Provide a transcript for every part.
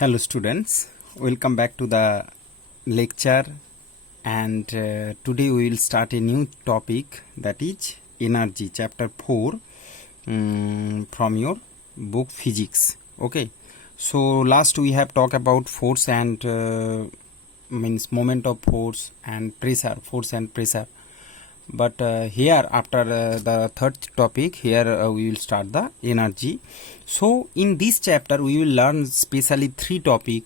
Hello students, welcome back to the lecture and today we will start a new topic, that is energy, chapter 4 from your book physics. Okay, so last we have talked about force and means moment of force and pressure, force and pressure. But here after the third topic, here we will start the energy. So in this chapter we will learn specially three topic: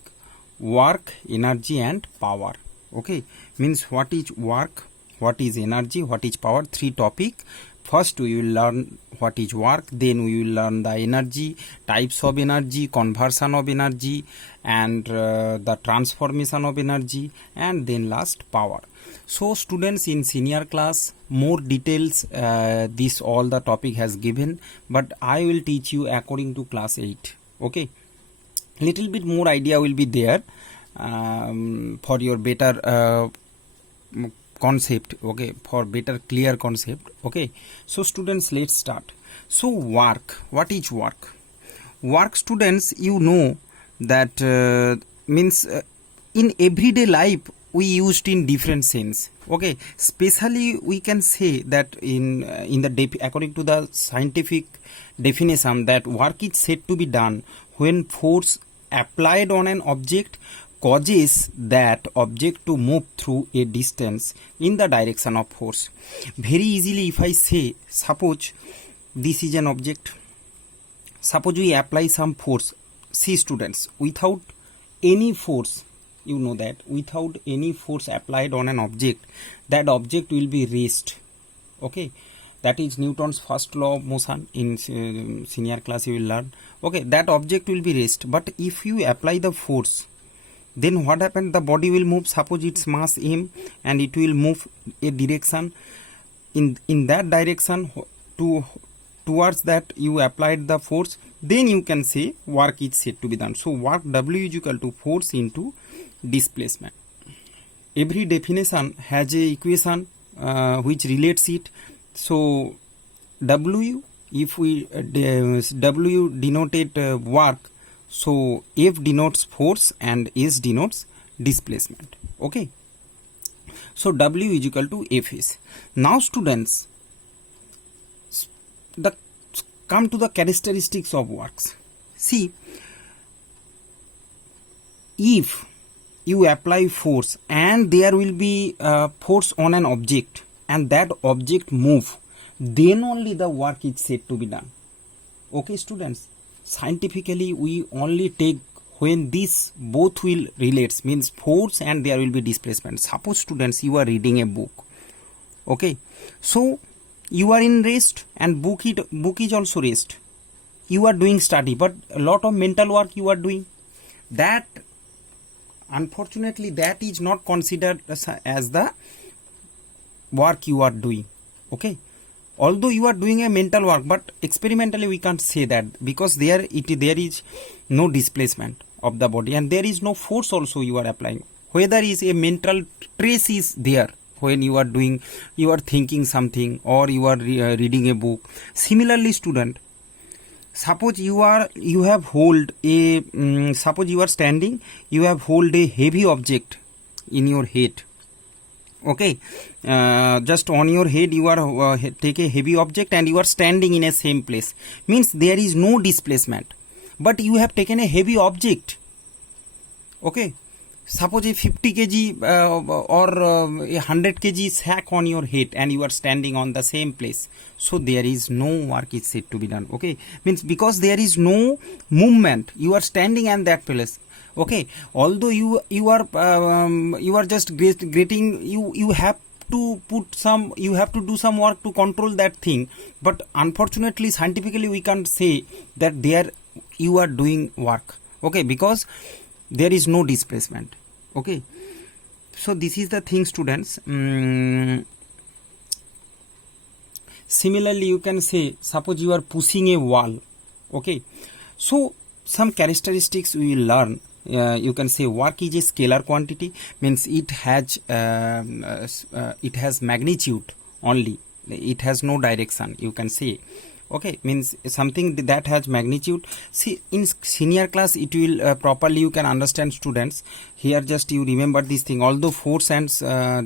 work, energy and power. Okay, means what is work, what is energy, what is power. Three topic. First we will learn what is work, then we will learn the energy, types of energy, conversion of energy, and the transformation of energy, and then last power. So students, in senior class more details this all the topic has given, but I will teach you according to class 8. Okay, little bit more idea will be there for your better concept. Okay, for better clear concept. Okay, so students, let's start. So work, what is work? Work, students, you know that means in everyday life we used in different sense. Okay, especially we can say that in the according to the scientific definition, that work is said to be done when force applied on an object causes that object to move through a distance in the direction of force. Very easily, if I say, suppose this is an object, suppose we apply some force. See students, without any force, you know that without any force applied on an object, that object will be raised. Okay, that is Newton's first law of motion. In senior class you will learn. Okay, that object will be raised, but if you apply the force, then what happens? The body will move. Suppose its mass m, and it will move a direction. In that direction, towards that you applied the force, then you can say work is said to be done. So work, W is equal to force into displacement. Every definition has a equation which relates it. So W, if we W denoted work, so F denotes force and S denotes displacement. Okay, so W is equal to Fs. Now students, come to the characteristics of works. See, if you apply force and there will be force on an object and that object move, then only the work is said to be done. Okay students, scientifically we only take when this both will relates, means force and there will be displacement. Suppose students, you are reading a book. Okay, so you are in rest and book is also rest. You are doing study, but a lot of mental work you are doing. That unfortunately that is not considered as the work you are doing. Okay, although you are doing a mental work, but experimentally we can't say that, because there is no displacement of the body and there is no force also you are applying. Whether is a mental trace is there when you are doing, you are thinking something or you are reading a book. Similarly student, suppose you have hold a suppose you are standing, you have hold a heavy object in your head. Okay, just on your head you are take a heavy object and you are standing in a same place, means there is no displacement, but you have taken a heavy object. Okay, suppose a 50 kg or a 100 kg sack on your head and you are standing on the same place, so there is no work is said to be done. Okay, means because there is no movement, you are standing in that place. Okay, although you are just getting, you have to do some work to control that thing, but unfortunately scientifically we can't say that there you are doing work. Okay, because there is no displacement. Okay, so this is the thing students. Similarly you can say, suppose you are pushing a wall. Okay, so some characteristics we will learn. You can say work is a scalar quantity, means it has magnitude only, it has no direction. You can say Okay, means something that has magnitude. See, in senior class it will properly you can understand, students. Here just you remember this thing, although force and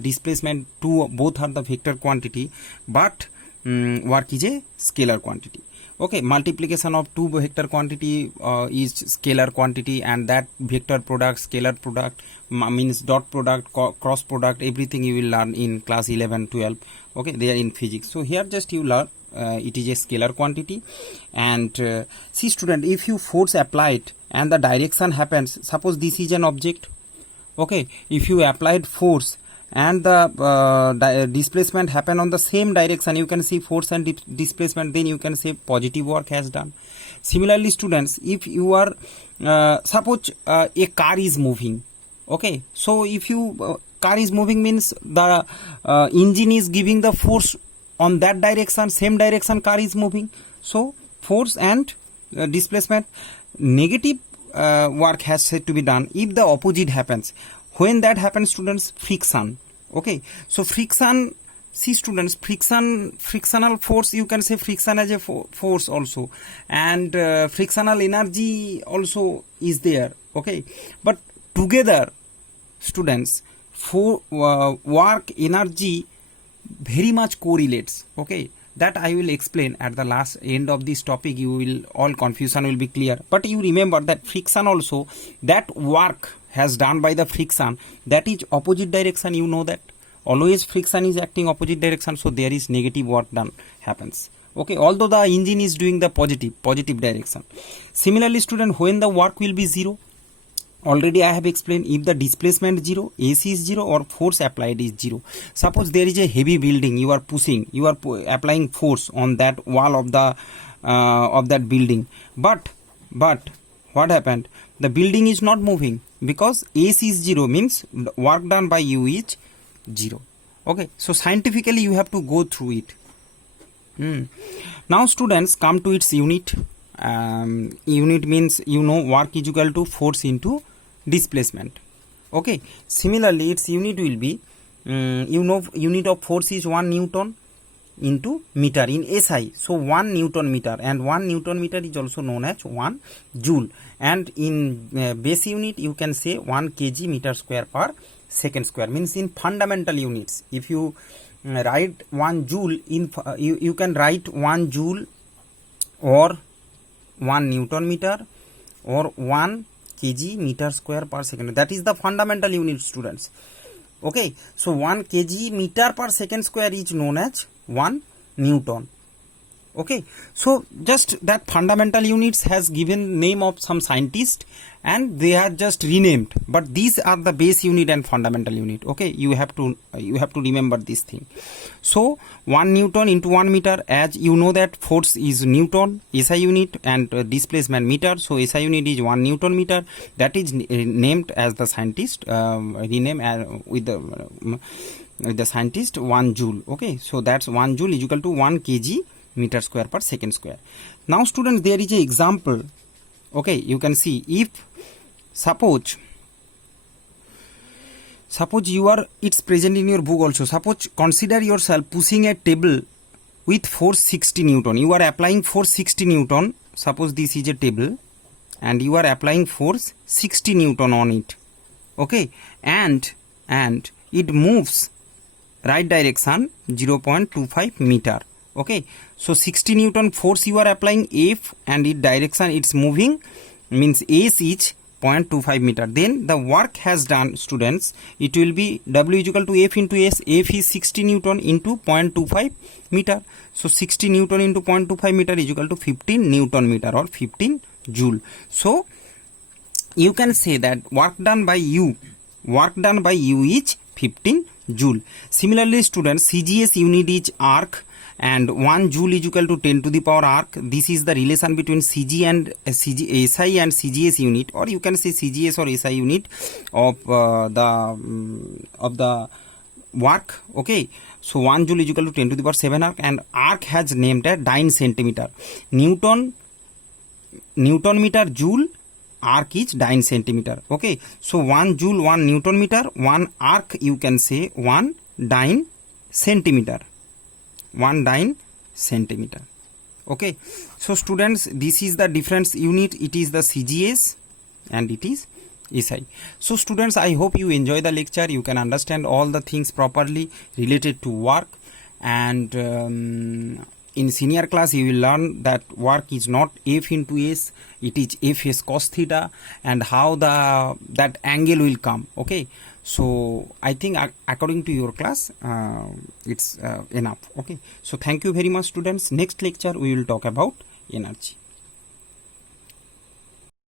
displacement two both are the vector quantity, but work is a scalar quantity. Okay, multiplication of two vector quantity is scalar quantity, and that vector product, scalar product, means dot product, cross product, everything you will learn in class 11, 12. Okay, they are in physics. So here just you learn it is a scalar quantity. And see student, if you force applied and the direction happens, suppose this is an object. Okay, if you applied force and the displacement happen on the same direction, you can see force and displacement, then you can say positive work has done. Similarly students, if you are suppose a car is moving. Okay, so if you car is moving means the engine is giving the force on that direction, same direction car is moving. So force and displacement, negative work has said to be done if the opposite happens. When that happens students, friction. Okay, so friction, see students, frictional force, you can say friction as a force also, and frictional energy also is there. Okay, but together students, for work energy very much correlates. Okay, that I will explain at the last end of this topic. You will all confusion will be clear, but you remember that friction also, that work has done by the friction, that is opposite direction. You know that always friction is acting opposite direction, so there is negative work done happens. Okay, although the engine is doing the positive direction. Similarly student, when the work will be zero, already I have explained, if the displacement 0, AC is 0, or force applied is 0. Suppose there is a heavy building, you are pushing, you are applying force on that wall of the of that building, but what happened, the building is not moving because AC is 0, means work done by you is 0. Okay, so scientifically you have to go through it. Now students, come to its unit. Unit means work is equal to force into displacement. Okay, similarly its unit will be unit of force is 1 Newton into meter in SI, so 1 Newton meter, and 1 Newton meter is also known as 1 joule, and in base unit you can say 1 kg meter square per second square, means in fundamental units. If you write 1 joule in you can write 1 joule or 1 Newton meter or 1 kg meter square per second. That is the fundamental unit students. Okay, so 1 kg meter per second square is known as 1 Newton. Okay, so just that fundamental units has given name of some scientist and they are just renamed, but these are the base unit and fundamental unit. Okay, you have to remember this thing. So 1 Newton into 1 meter, as you know that force is Newton, SI unit, and displacement meter, so SI unit is 1 Newton meter. That is named as the scientist rename with the scientist 1 joule. Okay, so that's 1 joule is equal to 1 kg meter square per second square. Now students, there is an example. Okay, you can see, if suppose you are, it's present in your book also, suppose consider yourself pushing a table with force 60 Newton. You are applying force 60 Newton. Suppose this is a table and you are applying force 60 Newton on it. Okay, and it moves right direction 0.25 meter. Okay, so 60 Newton force you are applying F, and its direction it's moving, means S is 0.25 meter. Then the work has done students, it will be W is equal to F into S. F is 60 Newton into 0.25 meter. So 60 Newton into 0.25 meter is equal to 15 Newton meter or 15 joule. So you can say that work done by you is 15 joule. Similarly students, CGS unit is arc, and 1 joule is equal to 10 to the power arc. This is the relation between SI and CGS unit, or you can say CGS or SI unit of the work. Okay, so 1 joule is equal to 10 to the power 7 arc, and arc has named as 9 centimeter. Newton meter joule, arc is 9 centimeter. Okay, so 1 joule 1 Newton meter, 1 arc you can say 1 9 centimeter. 1 9 centimeter. Okay, so students, this is the difference unit. It is the CGS and it is SI. So students, I hope you enjoy the lecture. You can understand all the things properly related to work, and in senior class you will learn that work is not F into S, it is Fs cos theta, and how that angle will come. Okay, so I think according to your class it's enough. Okay, so thank you very much students. Next lecture we will talk about energy.